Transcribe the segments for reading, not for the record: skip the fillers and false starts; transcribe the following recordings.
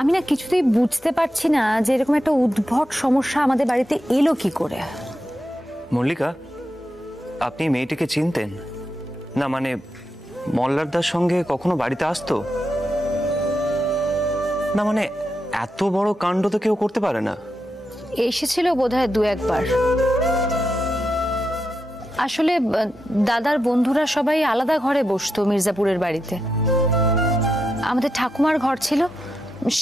আমি না কিছুতেই বুঝতে পারছি না যে এরকম একটা উদ্ভট সমস্যা আমাদের বাড়িতে এলো কি করে। মল্লিকা, আপনি মেয়েটিকে চিনতেন না? মানে মল্লারদার সঙ্গে কখনো বাড়িতে আসতো না? মানে এত বড় কাণ্ড তো কেউ করতে পারে না। এসেছিল বোধহয় দু একবার। আসলে দাদার বন্ধুরা সবাই আলাদা ঘরে বসতো মির্জাপুরের বাড়িতে। আমাদের ঠাকুমার ঘর ছিল,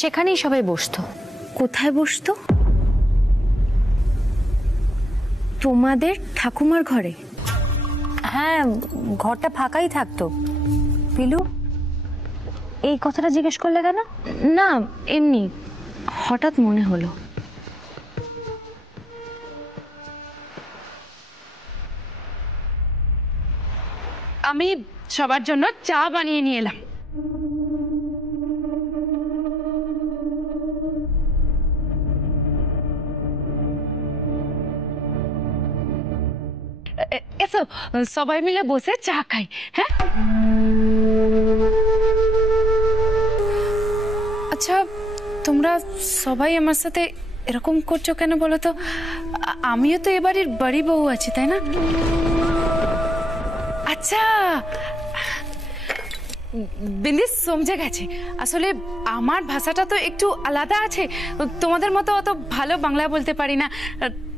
সেখানেই সবাই বসতো। কোথায় বসতো? তোমাদের ঠাকুমার ঘরে? হ্যাঁ, ঘরটা ফাঁকাই থাকতো। পিলু, এই কথাটা জিজ্ঞেস করলে কেন? না, এমনি হঠাৎ মনে হলো। আমি সবার জন্য চা বানিয়ে নিয়ে এলাম। এসো সবাই মিলে বসে চা খাই। হ্যাঁ, আচ্ছা তোমরা সবাই আমার সাথে এরকম করছো কেন বলো তো? আমিও তো এবারের বাড়ি বউ আছি, তাই না? আচ্ছা, বিন্দি সমঝে গেছে। আসলে আমার ভাষাটা তো একটু আলাদা আছে, তোমাদের মতো অত ভালো বাংলা বলতে পারি না,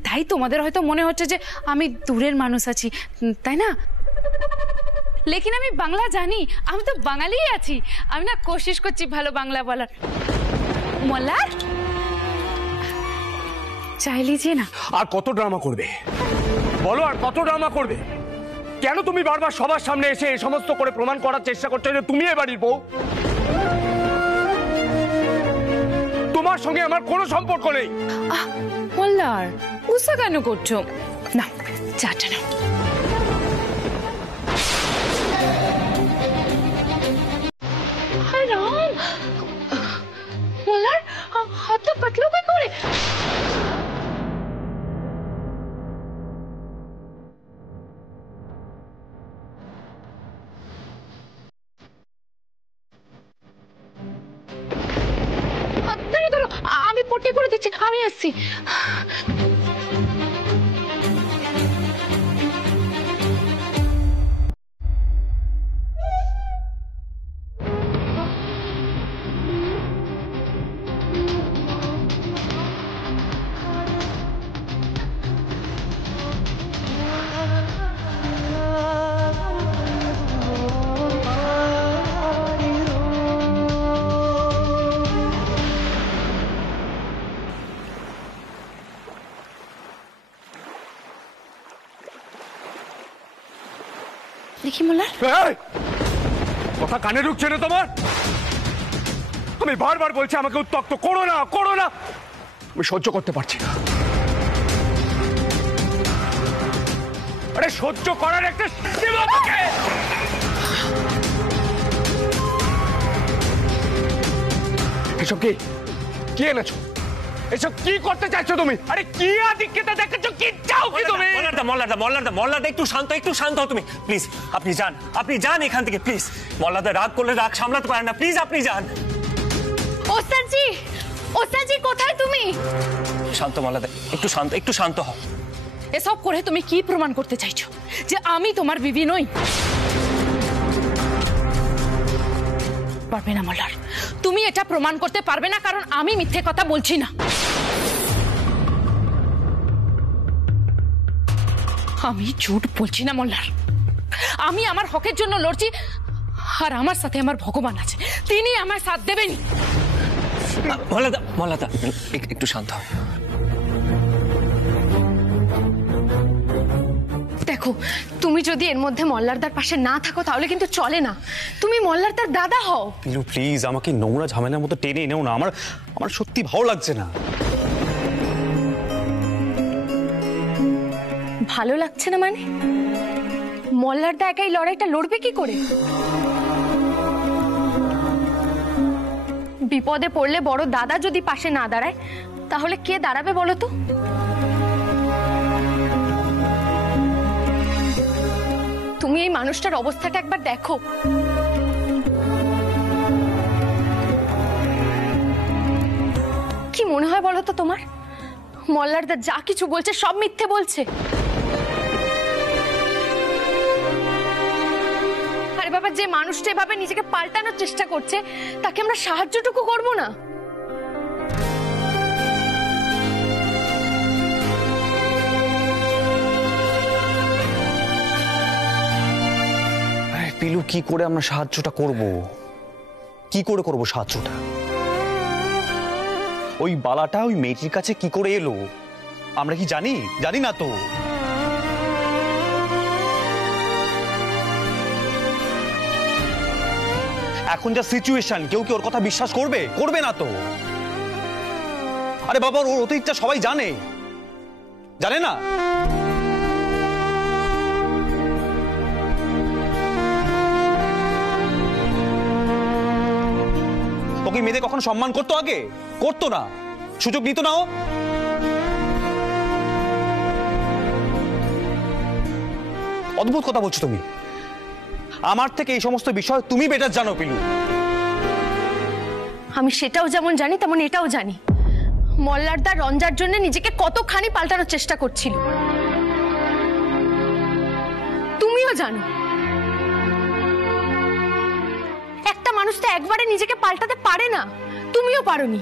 তাই তোমাদের হয়তো মনে হচ্ছে যে আমি দূরের মানুষ আছি, তাই না? লেকিন আমি বাংলা জানি, আমি তো বাঙালি আছি। আমি না কোশিশ করছি ভালো বাংলা বলার। মল্লার, চাই লিজিয়ে না। আর কত ড্রামা করবে বলো? আর কত ড্রামা করবে? কেন তুমি বারবার সবার সামনে এসে এই সমস্ত করে প্রমাণ করার চেষ্টা করছো যে তুমি এ বাড়ির বউ? তোমার সঙ্গে আমার কোনো সম্পর্ক নেই। মল্লার, গুসা কেন করছো? না, চাটা না। মল্লার হাতটা কাটলো কি করে? আমি পট্টি করে দিচ্ছি, আমি আসছি। দেখি মোল্লার, কথা কানে ঢুকছে না তোমার? আমি বারবার বলছি আমাকে উত্তক্ত করো না, করো না। আমি সহ্য করতে পারছি না। আরে সহ্য করার একটা সীমা থাকে। এসব কি এনেছো? এসব কি করতে চাইছো তুমি? আরে কি আদিক্ষেতা দেখাচ্ছো? কি চাও কি তুমি? মল্লারদা একটু শান্ত হও তুমি প্লিজ। আপনি যান এখান থেকে প্লিজ। মল্লারদা রাগ করলে রাগ সামলাতে পারেন না, প্লিজ আপনি যান। ওস্তাদজি কোথায় তুমি? শান্ত মল্লারদা, একটু শান্ত হও। এসব করে তুমি কি প্রমাণ করতে চাইছো? যে আমি তোমার বিবি নই? পারবে না মল্লার, তুমি এটা প্রমাণ করতে পারবে না, কারণ আমি মিথ্যে কথা বলছি না। আমি ঝুট বলছি না মল্লার, আমি আমার হকের জন্য লড়ছি, আর আমার সাথে আমার ভগবান আছে, তিনি আমার সাথ দেবেন। মল্লারদা একটু শান্ত হও। দেখো, তুমি যদি এর মধ্যে মল্লারদার পাশে না থাকো তাহলে কিন্তু চলে না। তুমি মল্লারদার দাদা হও। পিলু প্লিজ, আমাকে নোংরা ঝামেলার মতো টেনে এনেও না। আমার সত্যি ভালো লাগছে না। ভালো লাগছে না মানে? মল্লারদা একাই লড়াইটা লড়বে কি করে? বিপদে পড়লে বড় দাদা যদি পাশে না দাঁড়ায় তাহলে কে দাঁড়াবে বলো তো? তুমি এই মানুষটার অবস্থাটা একবার দেখো। মনে হয় বলো তো তোমার? মল্লারদা যা কিছু বলছে সব মিথ্যে বলছে। আরে বাবা, যে মানুষটা এভাবে নিজেকে পাল্টানোর চেষ্টা করছে তাকে আমরা সাহায্যটুকু করবো না? পিলু, কি করে আমরা সাহায্যটা করব? কি করে করব সাহায্যটা? ওই বালাটা ওই মেয়েটির কাছে কি করে এলো আমরা কি জানি? জানি না তো। এখন যা সিচুয়েশন, কেউ কি ওর কথা বিশ্বাস করবে? করবে না তো। আরে বাবা, ওর অতীতটা সবাই জানে, জানে না? ওকে মেয়েদের কখনো সম্মান করতো? আগে করতো না, সুযোগ নিত না ও। অদ্ভুত কথা বলছো তুমি। আমার থেকে এই সমস্ত বিষয় তুমি বেটার জানো পিলু। আমি সেটাও যেমন জানি তেমন এটাও জানি মল্লারদা রঞ্জার জন্য নিজেকে কতখানি পাল্টানোর চেষ্টা করছিল। তুমিও জানো। একটা মানুষ তো একবারে নিজেকে পাল্টাতে পারে না, তুমিও পারোনি।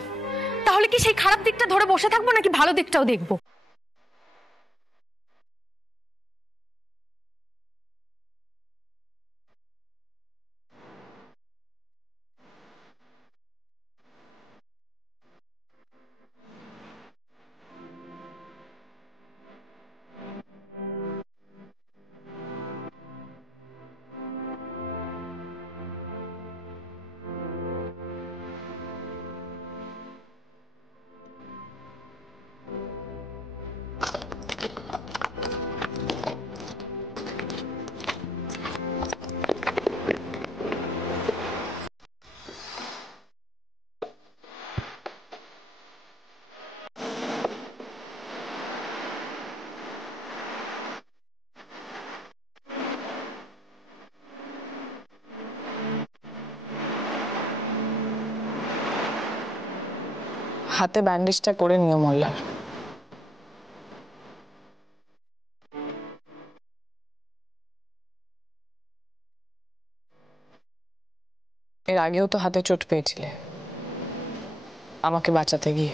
তাহলে কি সেই খারাপ দিকটা ধরে বসে থাকবো নাকি ভালো দিকটাও দেখবো? হাতে ব্যান্ডেজটা করে নিও মল্লার। এর আগেও তো হাতে চোট পেয়েছিলে আমাকে বাঁচাতে গিয়ে।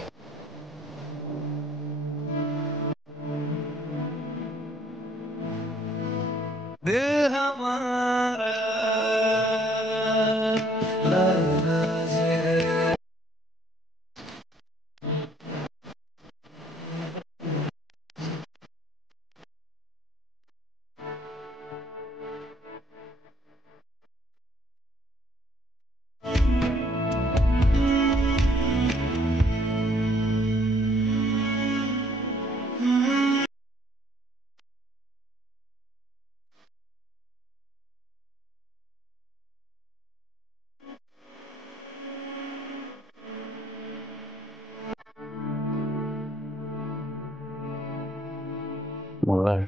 মোল্লার,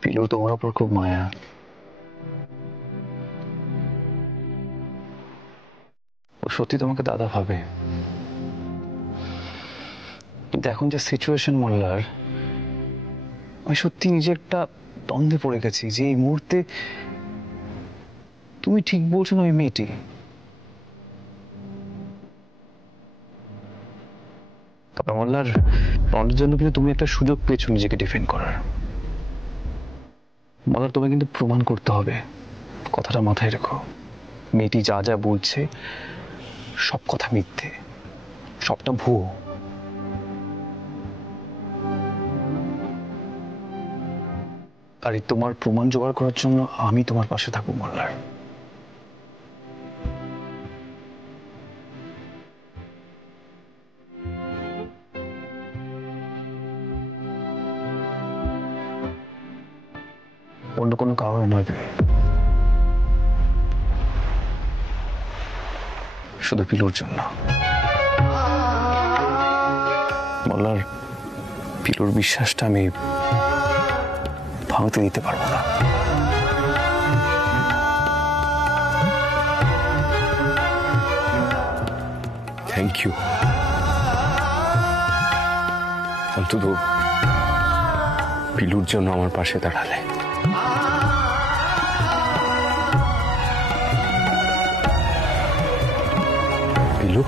পিলু তোমার উপর খুব মায়া। ও সত্যি তোমাকে দাদা ভাবে, কিন্তু এখন যে সিচুয়েশন মোল্লার, আমি সত্যি নিজে একটা দ্বন্দ্বে পড়ে গেছি যে এই মুহূর্তে তুমি ঠিক বলছো না ওই মেয়েটি। তবে মোল্লার, রনের জন্য কিন্তু তুমি একটা সুযোগ পেয়েছো নিজেকে ডিফেন্ড করার। মোল্লার, তোমায় কিন্তু প্রমাণ করতে হবে। কথাটা মাথায় রেখো, মেয়েটি যা যা বলছে সব কথা মিথ্যে, সবটা ভুয়ো। আর তোমার প্রমাণ জোগাড় করার জন্য আমি তোমার পাশে থাকবো মোল্লার। অন্য কোনো কারণে নয়, শুধু পিলুর জন্য। মোল্লার, পিলুর বিশ্বাসটা আমি ভাঙতে দিতে পারবো না। Thank you. অন্তত পিলুর জন্য আমার পাশে দাঁড়ালে। পিলু,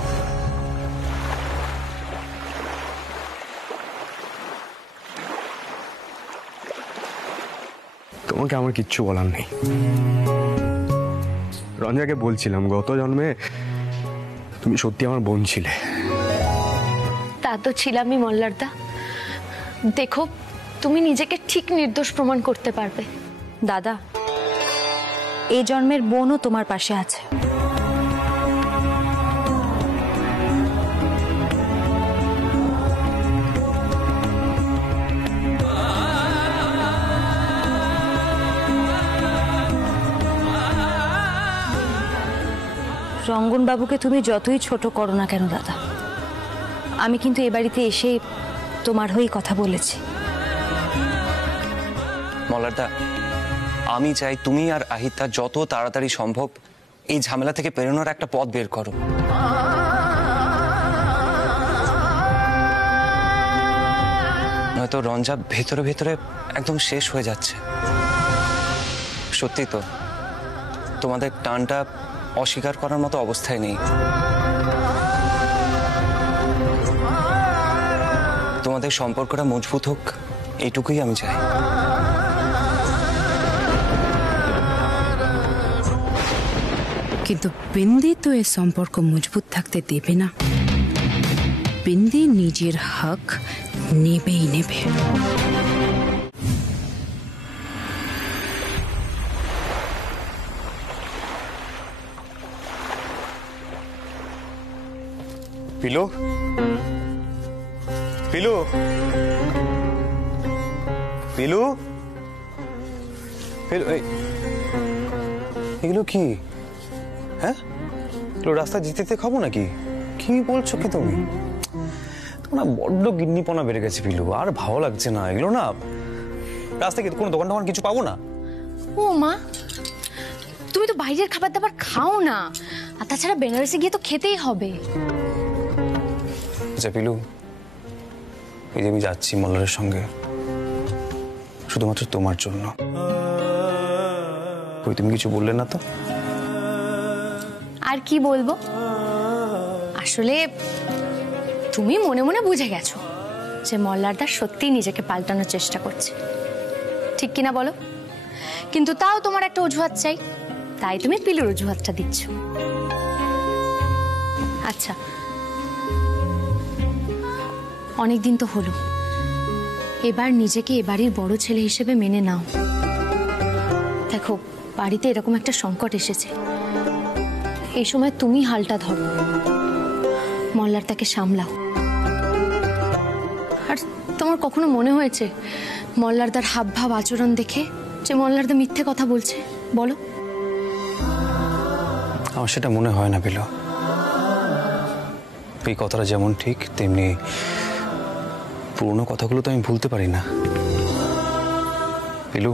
তোমাকে আমার কিচ্ছু বলার নেই। রঞ্জাকে বলছিলাম গত জন্মে তুমি সত্যি আমার বোন ছিলে। তা তো ছিলামই মল্লারদা। দেখো, তুমি নিজেকে ঠিক নির্দোষ প্রমাণ করতে পারবে। দাদা, এই জন্মের বোনও তোমার পাশে আছে। রঙ্গন বাবুকে তুমি যতই ছোট করো না কেন দাদা, আমি কিন্তু এ বাড়িতে এসে তোমার হয়েই কথা বলেছি। মল্লারদা, আমি চাই তুমি আর আহিতা যত তাড়াতাড়ি সম্ভব এই ঝামেলা থেকে বেরোনোর একটা পথ বের করো। নয়তো রঞ্জা ভেতরে ভেতরে একদম শেষ হয়ে যাচ্ছে। সত্যি তো, তোমাদের টানটা অস্বীকার করার মতো অবস্থায় নেই। তোমাদের সম্পর্কটা মজবুত হোক, এইটুকুই আমি চাই। কিন্তু বিন্দি তো এ সম্পর্ক মজবুত থাকতে দেবে না। বিন্দি নিজের হক নেবেই নেবে। পিলু, পিলু, পিলু, পিলু, এগুলো কি? হ্যাঁ, রাস্তা যেতে যেতে খাবো নাকি? কি বলছো কি তুমি? তোমার বড্ড গিন্নিপনা বেড়ে গেছে পিলু, আর ভালো লাগছে না এগুলো। না রাস্তায় কোনো দোকান টোকান কিছু পাবো না? ও মা, তুমি তো বাইরের খাবার দাবার খাও না, আর তাছাড়া বেনারসে গিয়ে তো খেতেই হবে। আচ্ছা পিলু, এই যে আমি যাচ্ছি মল্লারের সঙ্গে শুধুমাত্র তোমার জন্য, তুমি কিছু বললে না তো? আর কি বলবো, আসলে তুমি মনে মনে বুঝে গেছো যে মল্লারদা সত্যিই নিজেকে পাল্টানোর চেষ্টা করছে, ঠিক কিনা বলো? কিন্তু তাও তোমার একটা অজুহাত চাই, তাই তুমি পিলুর অজুহাতটা দিচ্ছ। আচ্ছা, অনেকদিন তো হলো, এবার নিজেকে এ বাড়ির বড় ছেলে হিসেবে মেনে নাও। দেখো, বাড়িতে এরকম একটা সংকট এসেছে, এই সময় তুমি হালটা ধরো, মল্লারদাকে সামলাও। আর তোমার কখনো মনে হয়েছে মল্লারদার হাব ভাব আচরণ দেখে যে মল্লারদা মিথ্যে কথা বলছে? বলো। আমার সেটা মনে হয় না পিলু। এই কথাটা যেমন ঠিক, তেমনি পুরনো কথাগুলো তো আমি ভুলতে পারি না পিলু।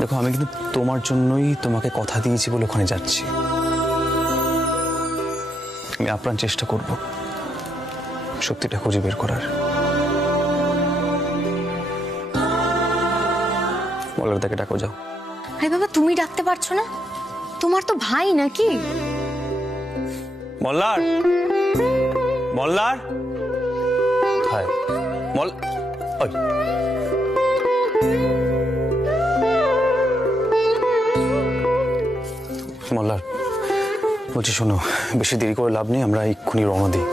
দেখো, আমি কিন্তু তোমার জন্যই তোমাকে কথা দিয়েছি বলে ওখানে যাচ্ছি। আমি আপ্রাণ চেষ্টা করব সত্যিটা খুঁজে বের করার। মল্লারদাকে ডাকো, যাও। আরে বাবা, তুমি ডাকতে পারছো না? তোমার তো ভাই নাকি? মল্লার, মল্লার, হায় ওই মল্লার, বলছি শোনো, বেশি দেরি করে লাভ নেই, আমরা এক্ষুনি রওনা দিই।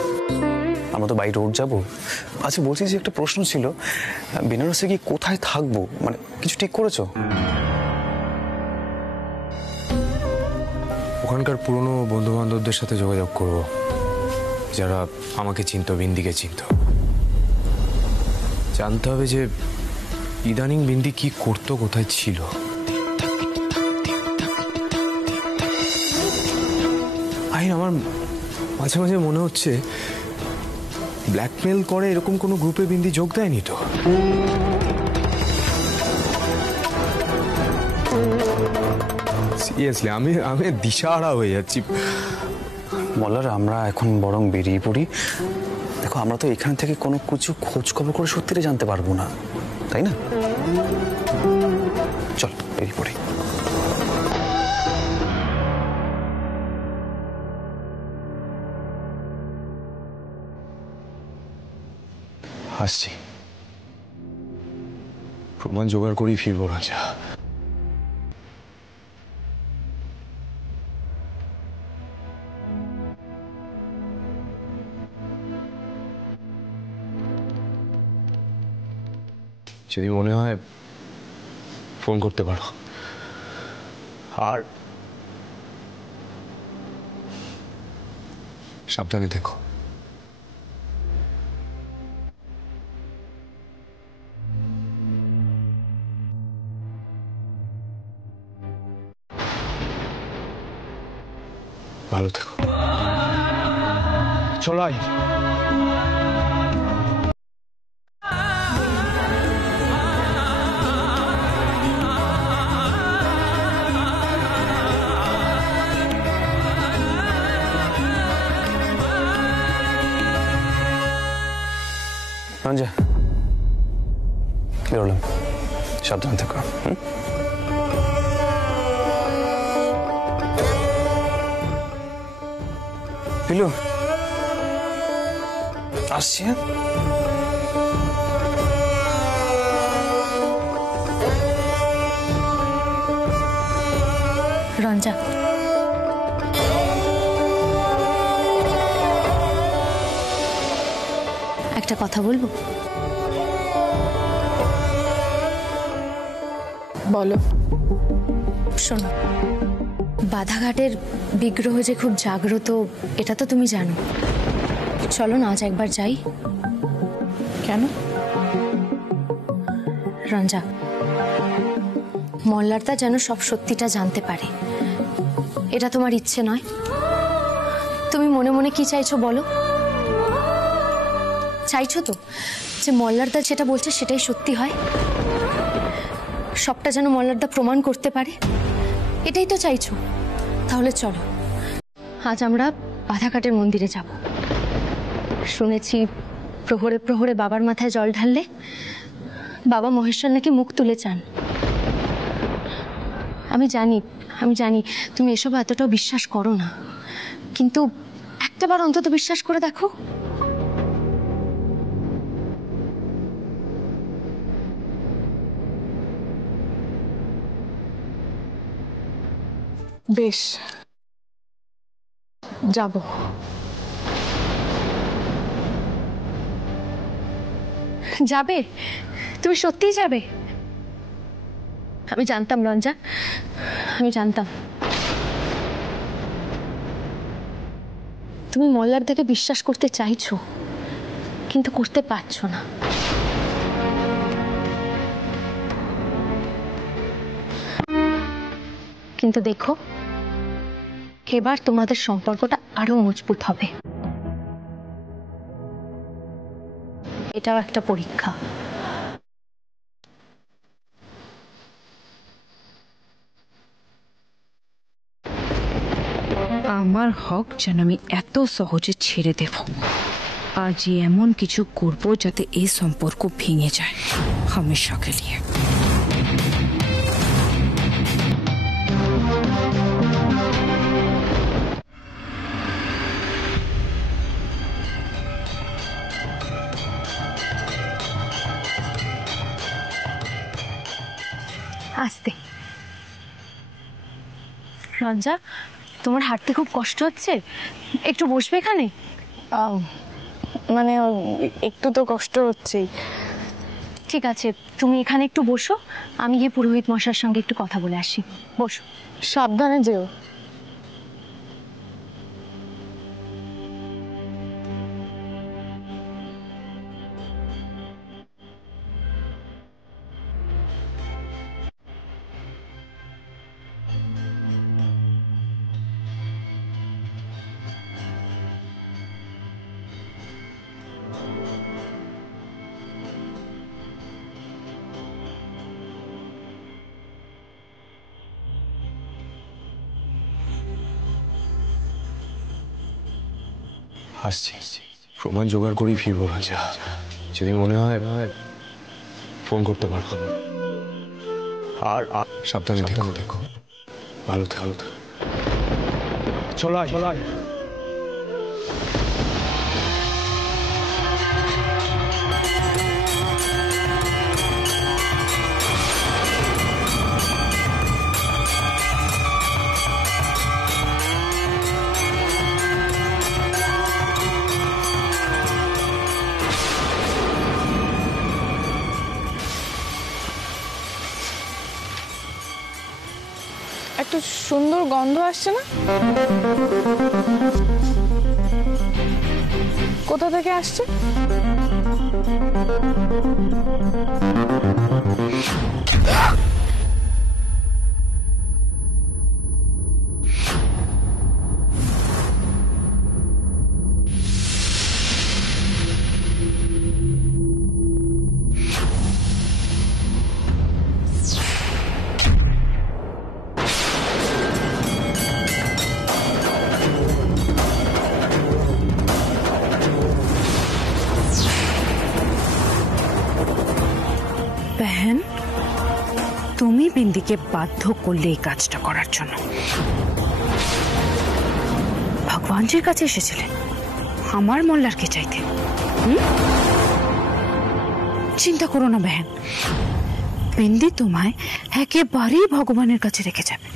আমরা তো বাই রোড যাবো। আচ্ছা বলছি যে একটা প্রশ্ন ছিল, বেনারসে গিয়ে কোথায় থাকবো, মানে কিছু ঠিক করেছো? ওখানকার পুরনো বন্ধু বান্ধবদের সাথে যোগাযোগ করব, যারা আমাকে চিনত, বিন্দিকে চিনত। জানতে হবে যে ইদানিং বিন্দি কি করতো, কোথায় ছিল। আমার মাঝে মাঝে মনে হচ্ছে ব্ল্যাকমেল করে এরকম কোনো গ্রুপে বিন্দি যোগ দেয়নি তো। সিরিয়াসলি আমি দিশাহারা হয়ে যাচ্ছি। মল্লার আমরা এখন বরং বেরিয়ে পড়ি। দেখো আমরা তো এখান থেকে কোনো কিছু খোঁজ খবর করে সত্যিটা জানতে পারবো না, তাই না? চল বেরিয়ে পড়ি। আসছি, প্রমাণ জোগাড় করি ফিরবো রাজা। যদি মনে হয় ফোন করতে পারো, আর সাবধানে দেখো। ভালো থেকো। চলাই। রঞ্জা, বেরোলাম, সাবধান থেকো। পিলু, আসছি। রঞ্জা, একটা কথা বলবো? বলো। শোনো, বাধাঘাটের বিগ্রহ যে খুব জাগ্রত এটা তো তুমি জানো। চলো না আজ একবার যাই। কেন? রঞ্জা, মল্লারদা যেন সব সত্যিটা জানতে পারে, এটা তোমার ইচ্ছে নয়? তুমি মনে মনে কি চাইছো বলো? চাইছো তো যে মল্লারদা যেটা বলছে সেটাই সত্যি হয়, সবটা যেন মল্লারদা প্রমাণ করতে পারে, এটাই তো চাইছো। তাহলে চলো আজ আমরা বাধাঘাটের মন্দিরে যাব। শুনেছি প্রহরে প্রহরে বাবার মাথায় জল ঢাললে বাবা মহেশ্বর নাকি মুখ তুলে চান। আমি জানি তুমি এসব এতটাও বিশ্বাস করো না, কিন্তু একটাবার অন্তত বিশ্বাস করে দেখো। বেশ, যাব। যাবে? তুমি সত্যিই যাবে? আমি জানতাম রঞ্জা, আমি জানতাম তুমি মল্লারদাকে বিশ্বাস করতে চাইছো, কিন্তু করতে পারছো না। কিন্তু দেখো, এবার তোমাদের সম্পর্কটা আরো মজবুত হবে। এটাও একটা পরীক্ষা। আমার হক যেন আমি এত সহজে ছেড়ে দেব। আজ এমন কিছু করব যাতে এই সম্পর্ক ভেঙে যায় হামেশাকে নিয়ে। আস্তে। রঞ্জা, তোমার হাঁটতে খুব কষ্ট হচ্ছে, একটু বসবে এখানে? মানে একটু তো কষ্ট হচ্ছেই। ঠিক আছে, তুমি এখানে একটু বসো, আমি গিয়ে পুরোহিত মশাইয়ের সঙ্গে একটু কথা বলে আসি। বসো। সাবধানে যেও। আসছি, প্রমাণ জোগাড় করেই ফিরবো রাজা। যদি মনে হয় ফোন করতে পারবো। আর সাবধানে দেখো, ভালো থাকো। চলো চলো। একটা সুন্দর গন্ধ আসছে না? কোথা থেকে আসছে? बहन তুমি বিন্দিকে বাধ্য করলে এই কাজটা করার জন্য। ভগবানজির কাছে এসেছিলেন আমার মোল্লারকে চাইতে। চিন্তা করো না বহন, বিন্দি তোমায় একেবারেই ভগবানের কাছে রেখে যাবে।